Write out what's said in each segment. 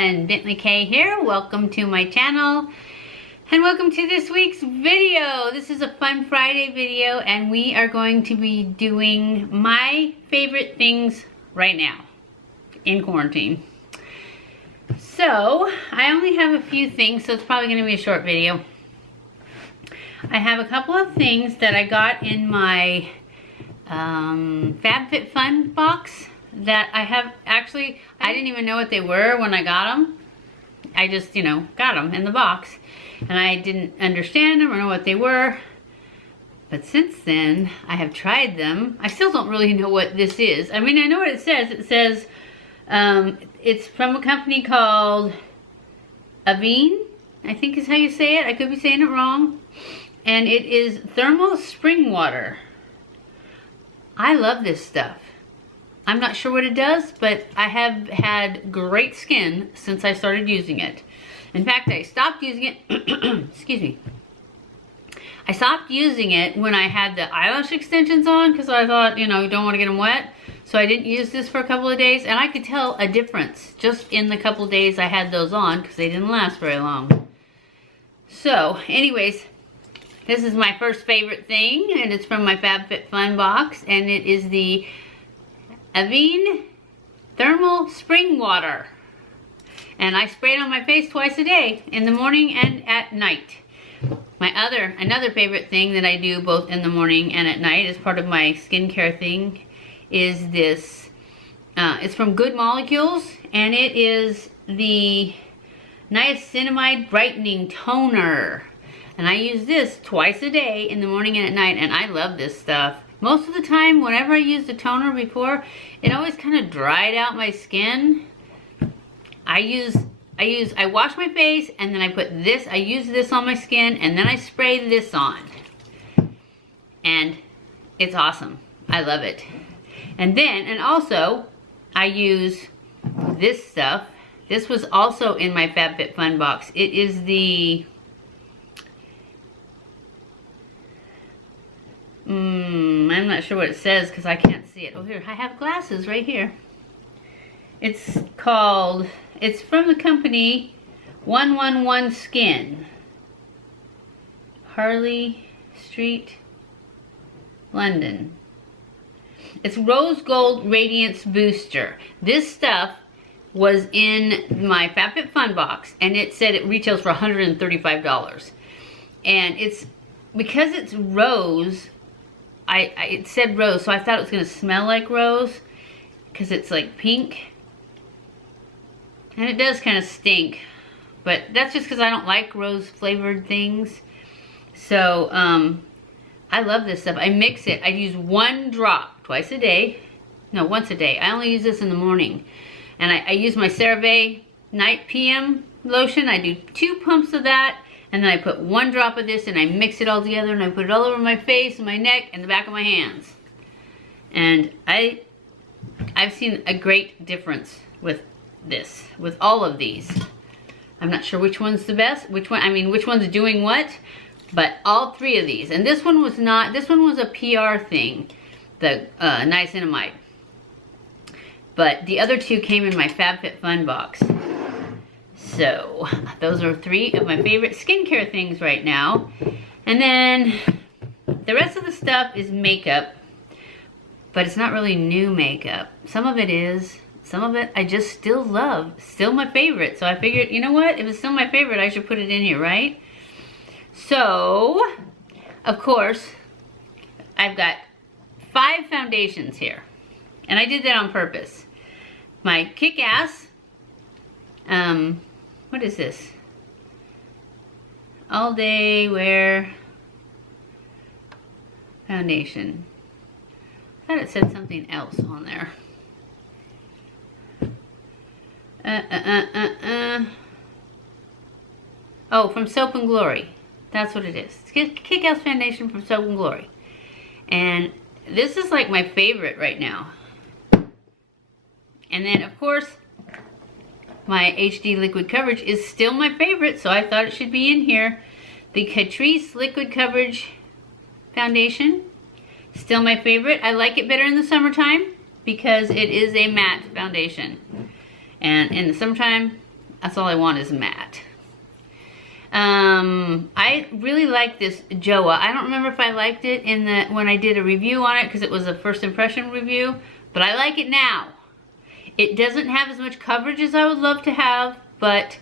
everyone, BentlyK here. Welcome to my channel and welcome to this week's video. This is a fun Friday video and we are going to be doing my favorite things right now in quarantine. So I only have a few things, so it's probably going to be a short video. I have a couple of things that I got in my FabFitFun box that I have actually, I didn't even know what they were when I got them. I just, got them in the box and I didn't understand them or know what they were. But since then, I have tried them. I still don't really know what this is. I mean, I know what it says. It says it's from a company called Ave'ne, I think is how you say it. I could be saying it wrong. And it is thermal spring water. I love this stuff. I'm not sure what it does, but I have had great skin since I started using it. In fact, I stopped using it, excuse me. I stopped using it when I had the eyelash extensions on because I thought, you don't want to get them wet. So I didn't use this for a couple of days and I could tell a difference just in the couple of days I had those on because they didn't last very long. So anyways, this is my first favorite thing and it's from my FabFitFun box and it is the Ave'ne Thermal Spring Water. And I spray it on my face twice a day, in the morning and at night. Another favorite thing that I do both in the morning and at night as part of my skincare thing is this. It's from Good Molecules and it is the Niacinamide Brightening Toner. And I use this twice a day in the morning and at night and I love this stuff. Most of the time, whenever I used the toner before, it always kind of dried out my skin. I wash my face and then I put this, I use this on my skin and then I spray this on. And it's awesome. I love it. And also, I use this stuff. This was also in my FabFitFun box. It is the I'm not sure what it says because I can't see it. Oh, here, I have glasses right here. It's from the company 111 Skin. Harley Street, London. It's Rose Gold Radiance Booster. This stuff was in my FabFitFun box and it said it retails for $135. And it's, because it's rose, it said rose, so I thought it was going to smell like rose because it's like pink. And it does kind of stink, but that's just because I don't like rose flavored things. So, I love this stuff. I mix it. I use one drop twice a day. No, once a day. I only use this in the morning. And I use my CeraVe Night PM lotion. I do 2 pumps of that. And then I put 1 drop of this and I mix it all together and I put it all over my face and my neck and the back of my hands. And I've seen a great difference with this, with all of these. I'm not sure which one's the best, which one's doing what, but all 3 of these. And this one was not, this one was a PR thing, the niacinamide. But the other 2 came in my FabFitFun box. So, those are 3 of my favorite skincare things right now. And then, the rest of the stuff is makeup. But it's not really new makeup. Some of it is. Some of it I just still love. Still my favorite. So I figured, you know what? If it's still my favorite, I should put it in here, right? So, of course, I've got 5 foundations here. And I did that on purpose. My Kick-Ass, what is this? All Day Wear Foundation. I thought it said something else on there. Oh, from Soap and Glory. That's what it is. Kick-Ass Foundation from Soap and Glory. And this is like my favorite right now. And then, of course, my HD liquid coverage is still my favorite, so I thought it should be in here. The CATRICE liquid coverage foundation, still my favorite. I like it better in the summertime because it is a matte foundation. And in the summertime, That's all I want is matte. I really like this Joah. I don't remember if I liked it when I did a review on it because it was a first impression review, but I like it now. It doesn't have as much coverage as I would love to have, but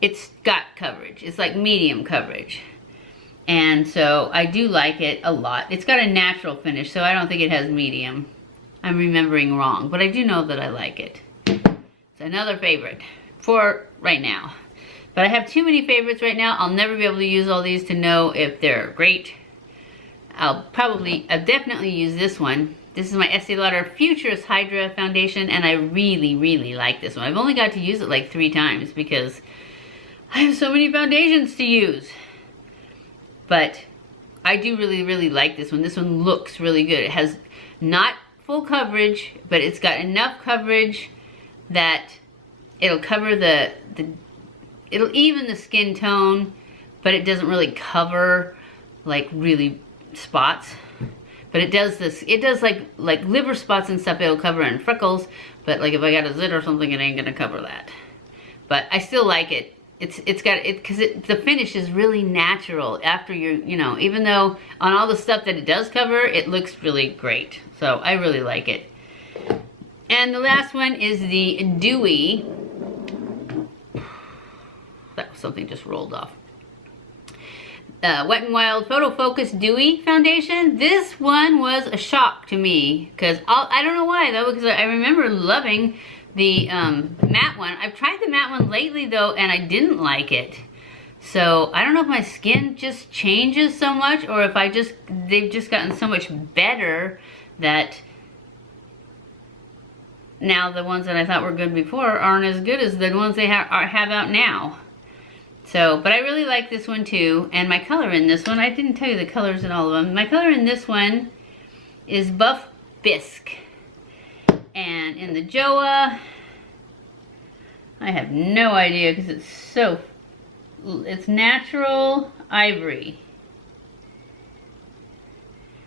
it's got coverage. It's like medium coverage. And so I do like it a lot. It's got a natural finish, so I don't think it has medium. I'm remembering wrong, but I do know that I like it. It's another favorite for right now. But I have too many favorites right now. I'll never be able to use all these to know if they're great. I'll definitely use this one. This is my Estee Lauder Futurist Hydra foundation, and I really, really like this one. I've only got to use it like 3 times because I have so many foundations to use. But I do really, really like this one. This one looks really good. It has not full coverage, but it's got enough coverage that it'll cover it'll even the skin tone, but it doesn't really cover like really spots. But it does this, it does like liver spots and stuff, it'll cover, and freckles, but like if I got a zit or something, it ain't gonna cover that. But I still like it. It's got it because the finish is really natural after you know, even though on all the stuff that it does cover, it looks really great. So I really like it. And the last one is the Dewy. That was something just rolled off. Wet n Wild Photofocus Dewy foundation. This one was a shock to me because I don't know why though, because I remember loving the matte one. I've tried the matte one lately though, and I didn't like it. So I don't know if my skin just changes so much, or if they've just gotten so much better that now the ones that I thought were good before aren't as good as the ones they have out now. So, but I really like this one too. And my color in this one, I didn't tell you the colors in all of them. My color in this one is Buff Bisque. And in the Joah, I have no idea because it's natural Ivory.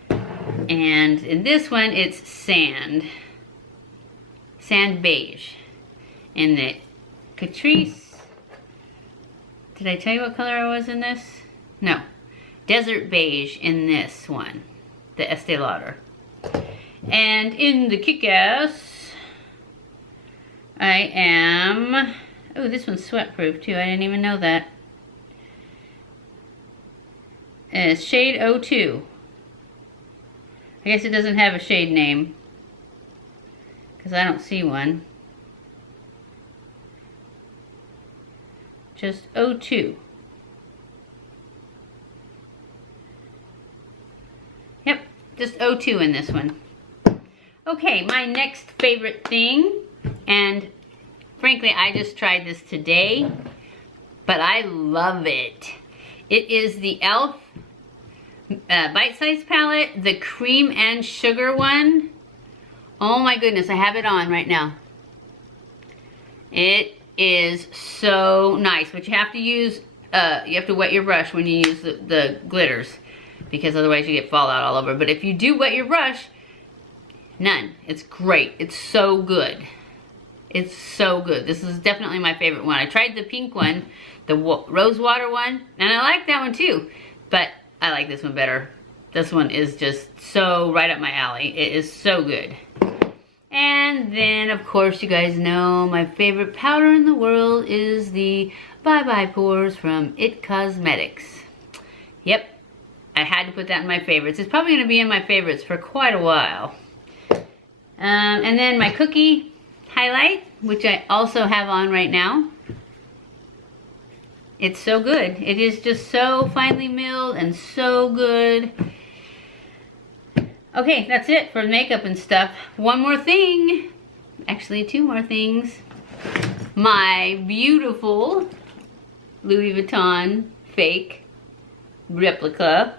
And in this one, it's sand beige. In the CATRICE, did I tell you what color I was in this? No. Desert beige in this one, the Estee Lauder. And in the Kick-Ass, I am, oh, this one's sweat proof too. I didn't even know that. And it's shade 02. I guess it doesn't have a shade name because I don't see one. Just 02. Yep, just 02 in this one. Okay, my next favorite thing, and frankly, I just tried this today, but I love it. It is the e.l.f. Bite Size Palette, the cream and sugar one. Oh my goodness, I have it on right now. It is so nice, but you have to use, you have to wet your brush when you use the glitters, because otherwise you get fallout all over. But if you do wet your brush, none. It's great. It's so good. It's so good. This is definitely my favorite one. I tried the pink one, the rose water one, and I like that one too, but I like this one better. This one is just so right up my alley. It is so good. And then, of course, you guys know my favorite powder in the world is the Bye Bye Pores from IT Cosmetics. Yep, I had to put that in my favorites. It's probably going to be in my favorites for quite a while. And then my cookie highlight, which I also have on right now. It's so good. It is just so finely milled and so good. Okay, that's it for makeup and stuff. One more thing. Actually, 2 more things. My beautiful Louis Vuitton fake replica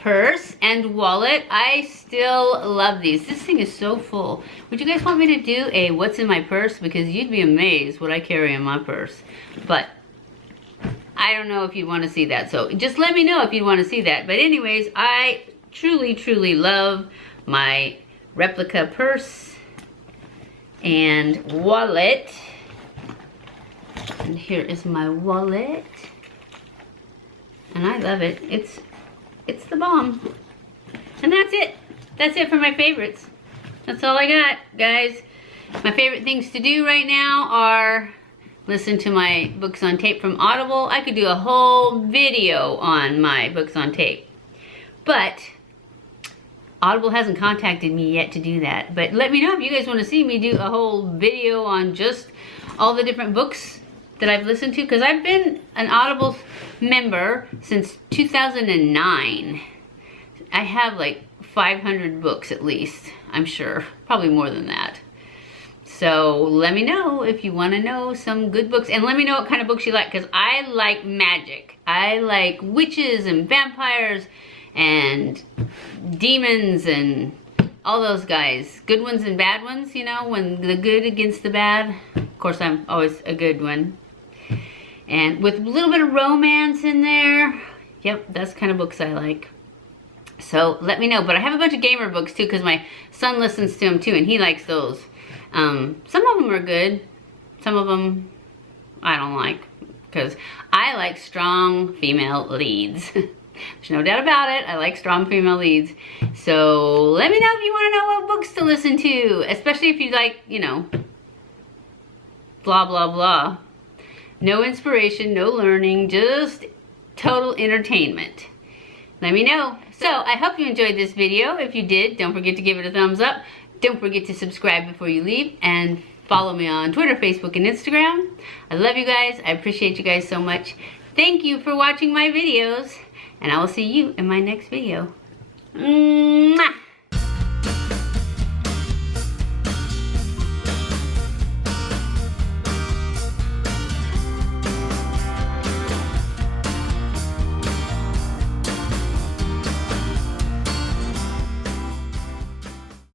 purse and wallet. I still love these. This thing is so full. Would you guys want me to do a what's in my purse? Because you'd be amazed what I carry in my purse. But I don't know if you want to see that. So just let me know if you want to see that. But anyways, I truly, truly love my replica purse and wallet. And here is my wallet. And I love it. It's the bomb. And that's it. That's it for my favorites. That's all I got, guys. My favorite things to do right now are listen to my books on tape from Audible. I could do a whole video on my books on tape. But Audible hasn't contacted me yet to do that. But let me know if you guys want to see me do a whole video on just all the different books that I've listened to. Because I've been an Audible member since 2009. I have like 500 books at least, I'm sure. Probably more than that. So let me know if you want to know some good books. And let me know what kind of books you like, because I like magic. I like witches and vampires and demons and all those guys. Good ones and bad ones, you know, when the good against the bad. Of course, I'm always a good one. And with a little bit of romance in there. Yep, that's the kind of books I like. So let me know. But I have a bunch of gamer books too, because my son listens to them too, and he likes those. Some of them are good. Some of them I don't like, because I like strong female leads. There's no doubt about it. I like strong female leads. So let me know if you want to know what books to listen to, especially if you like, you know, blah, blah, blah. No inspiration, no learning, just total entertainment. Let me know. So I hope you enjoyed this video. If you did, don't forget to give it a thumbs up. Don't forget to subscribe before you leave, and follow me on Twitter, Facebook, and Instagram. I love you guys. I appreciate you guys so much. Thank you for watching my videos, and I will see you in my next video. Mwah!